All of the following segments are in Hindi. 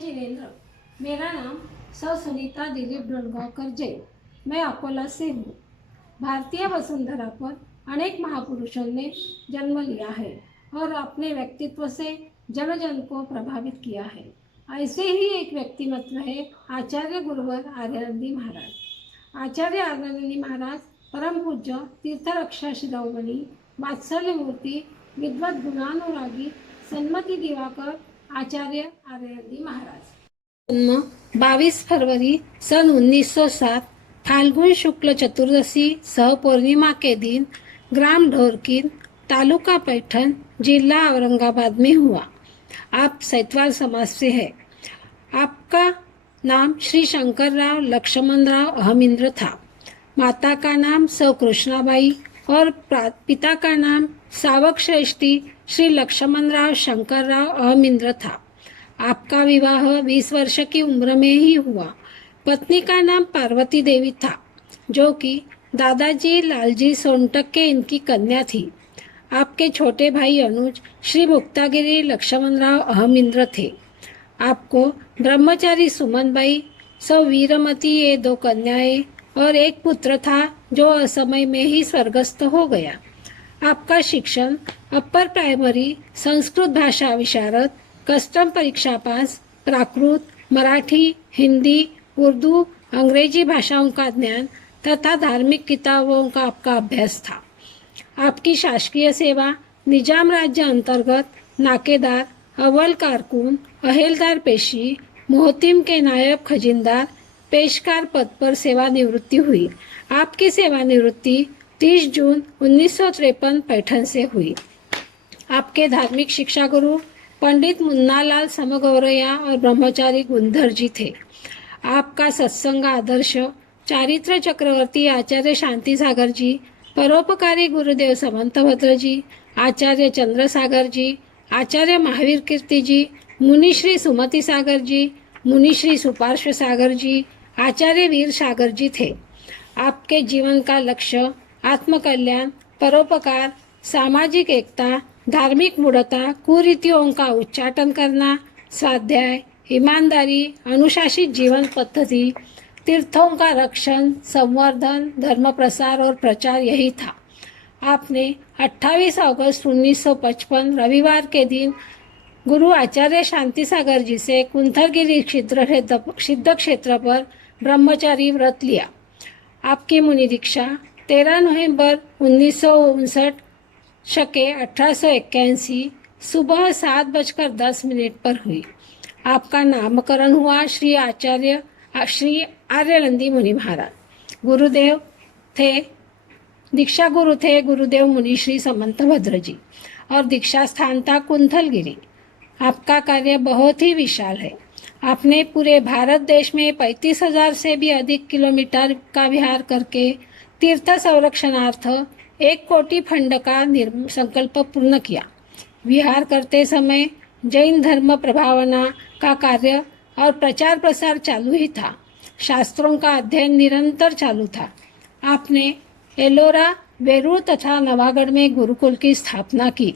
जिनेन्द्र, मेरा नाम सौ सुनीता दिलीप ढोलगांवकर जैन, मैं अकोला से हूँ। भारतीय वसुंधरा पर अनेक महापुरुषों ने जन्म लिया है और अपने व्यक्तित्व से जन जन को प्रभावित किया है। ऐसे ही एक व्यक्तिमत्व है आचार्य गुरुवर आर्यानंदी महाराज। आचार्य आर्यानंदी महाराज परम पूज्य तीर्थरक्षा शिरोमणि वात्सल्य मूर्ति विद्वत गुणानुरागी सन्मति दिवाकर आचार्य आर्यानंदी महाराज। जन्म 22 फरवरी सन 1907 फाल्गुन शुक्ल चतुर्दशी सह पूर्णिमा के दिन ग्राम ढोरकीन तालुका पैठन जिला औरंगाबाद में हुआ। आप सैतवाल समाज से है। आपका नाम श्री शंकरराव लक्ष्मणराव अहमिंद्र था। माता का नाम सौ कृष्णाबाई और पिता का नाम सावक श्रेष्ठी श्री लक्ष्मणराव शंकरराव अहमिंद्र था। आपका विवाह 20 वर्ष की उम्र में ही हुआ। पत्नी का नाम पार्वती देवी था, जो कि दादाजी लालजी सोनटक के इनकी कन्या थी। आपके छोटे भाई अनुज श्री मुक्तागिरी लक्ष्मणराव अहमिंद्र थे। आपको ब्रह्मचारी सुमनबाई सौ वीरमती ये 2 कन्याएं और एक पुत्र था, जो असमय में ही स्वर्गस्थ हो गया। आपका शिक्षण अपर प्राइमरी संस्कृत भाषा विशारद, कस्टम परीक्षा पास, प्राकृत, मराठी, हिंदी, उर्दू, अंग्रेजी भाषाओं का ज्ञान तथा धार्मिक किताबों का आपका अभ्यास था। आपकी शासकीय सेवा निजाम राज्य अंतर्गत नाकेदार, अव्वल कारकुन, अहेलदार पेशी, मोहतिम के नायब खजिनदार, पेशकार पद पर सेवानिवृत्ति हुई। आपकी सेवानिवृत्ति 30 जून 1953 पैठन से हुई। आपके धार्मिक शिक्षा गुरु पंडित मुन्नालाल समगौरैया और ब्रह्मचारी गुंधर जी थे। आपका सत्संग आदर्श चारित्र चक्रवर्ती आचार्य शांति सागर जी, परोपकारी गुरुदेव समंतभद्र जी, आचार्य चंद्रसागर जी, आचार्य महावीर कीर्ति जी, मुनिश्री सुमति सागर जी, मुनिश्री सुपार्श्व सागर जी, आचार्य वीर सागर जी थे। आपके जीवन का लक्ष्य आत्मकल्याण, परोपकार, सामाजिक एकता, धार्मिक मूढ़ता, कुरीतियों का उच्चाटन करना, स्वाध्याय, ईमानदारी, अनुशासित जीवन पद्धति, तीर्थों का रक्षण, संवर्धन, धर्म प्रसार और प्रचार यही था। आपने 28 अगस्त 1955 रविवार के दिन गुरु आचार्य शांति सागर जी से कुंथलगिरी सिद्ध क्षेत्र पर ब्रह्मचारी व्रत लिया। आपकी मुनि दीक्षा 13 नवंबर 1959 शके 1881 सुबह 7:10 पर हुई। आपका नामकरण हुआ श्री आर्यानंदी मुनि महाराज। गुरुदेव थे दीक्षा गुरु थे गुरुदेव मुनि श्री समंतभद्र जी और दीक्षा स्थान था कुंथलगिरी। आपका कार्य बहुत ही विशाल है। आपने पूरे भारत देश में 35,000 से भी अधिक किलोमीटर का विहार करके तीर्थ संरक्षणार्थ 1 कोटि फंड का संकल्प पूर्ण किया। विहार करते समय जैन धर्म प्रभावना का कार्य और प्रचार प्रसार चालू ही था। शास्त्रों का अध्ययन निरंतर चालू था। आपने एलोरा, वेरूर तथा नवागढ़ में गुरुकुल की स्थापना की।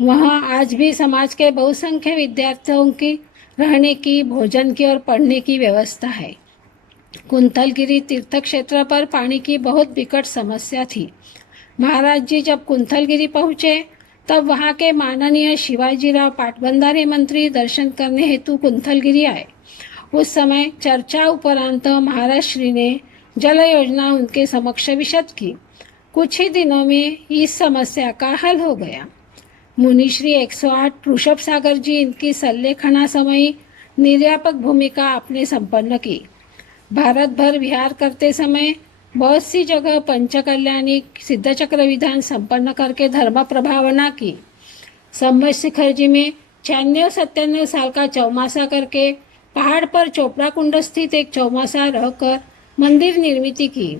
वहाँ आज भी समाज के बहुसंख्य विद्यार्थियों की रहने की, भोजन की और पढ़ने की व्यवस्था है। कुंथलगिरी तीर्थ क्षेत्र पर पानी की बहुत विकट समस्या थी। महाराज जी जब कुंथलगिरी पहुँचे तब वहाँ के माननीय शिवाजीराव पाटबंधारे मंत्री दर्शन करने हेतु कुंथलगिरी आए। उस समय चर्चा उपरांत महाराज श्री ने जल योजना उनके समक्ष विशद की। कुछ ही दिनों में इस समस्या का हल हो गया। मुनिश्री 108 ऋषभ सागर जी इनकी सल्लेखना समय निर्यापक भूमिका आपने संपन्न की। भारत भर विहार करते समय बहुत सी जगह पंचकल्याणी सिद्ध चक्र विधान संपन्न करके धर्म प्रभावना की। सम्मत शिखर जी में 96-97 साल का चौमासा करके पहाड़ पर चोपड़ा कुंड स्थित एक चौमासा रहकर मंदिर निर्मित की।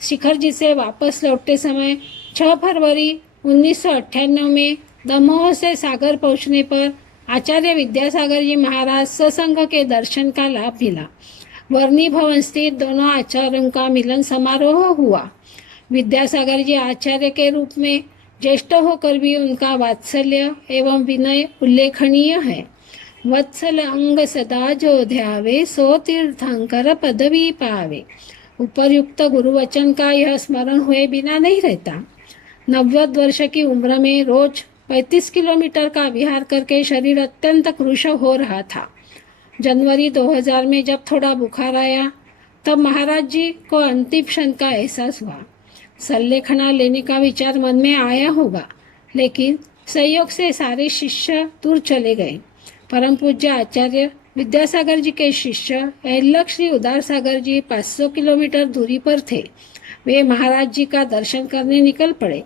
शिखर जी से वापस लौटते समय 6 फरवरी 1998 में दमोह से सागर पहुंचने पर आचार्य विद्यासागर जी महाराज सत्संग के दर्शन का लाभ मिला। वर्णी भवन स्थित दोनों आचार्यों का मिलन समारोह हुआ। विद्यासागर जी आचार्य के रूप में ज्येष्ठ होकर भी उनका वात्सल्य एवं विनय उल्लेखनीय है। वत्सल अंग सदा जो ध्यावे, सो तीर्थंकर पदवी पावे। उपर्युक्त गुरुवचन का यह स्मरण हुए बिना नहीं रहता। 90 वर्ष की उम्र में रोज 35 किलोमीटर का विहार करके शरीर अत्यंत कृश हो रहा था। जनवरी 2000 में जब थोड़ा बुखार आया, तब महाराज जी को अंतिम क्षण का एहसास हुआ। सल्लेखना लेने का विचार मन में आया होगा, लेकिन संयोग से सारे शिष्य दूर चले गए। परम पूज्य आचार्य विद्यासागर जी के शिष्य एल्लक श्री उदार सागर जी 500 किलोमीटर दूरी पर थे। वे महाराज जी का दर्शन करने निकल पड़े।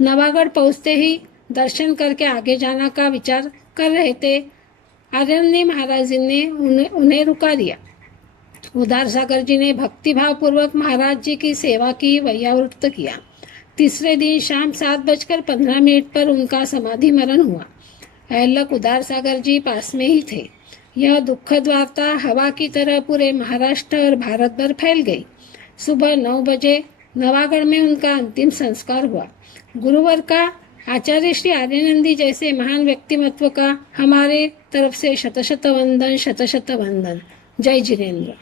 नवागढ़ पहुँचते ही दर्शन करके आगे जाना का विचार कर रहे थे। आर्यन महाराज जी ने उन्हें रुका दिया। उदार सागर जी ने भक्तिभाव पूर्वक महाराज जी की सेवा की, वैयावृत्त किया। तीसरे दिन शाम 7:15 पर उनका समाधि मरण हुआ। एल्लक उदार सागर जी पास में ही थे। यह दुखद वार्ता हवा की तरह पूरे महाराष्ट्र और भारत भर फैल गई। सुबह 9 बजे नवागढ़ में उनका अंतिम संस्कार हुआ। गुरुवर का आचार्य श्री आर्यानंदी जैसे महान व्यक्तिमत्व का हमारे तरफ से शत शत वंदन, शत शत वंदन। जय जिनेन्द्र।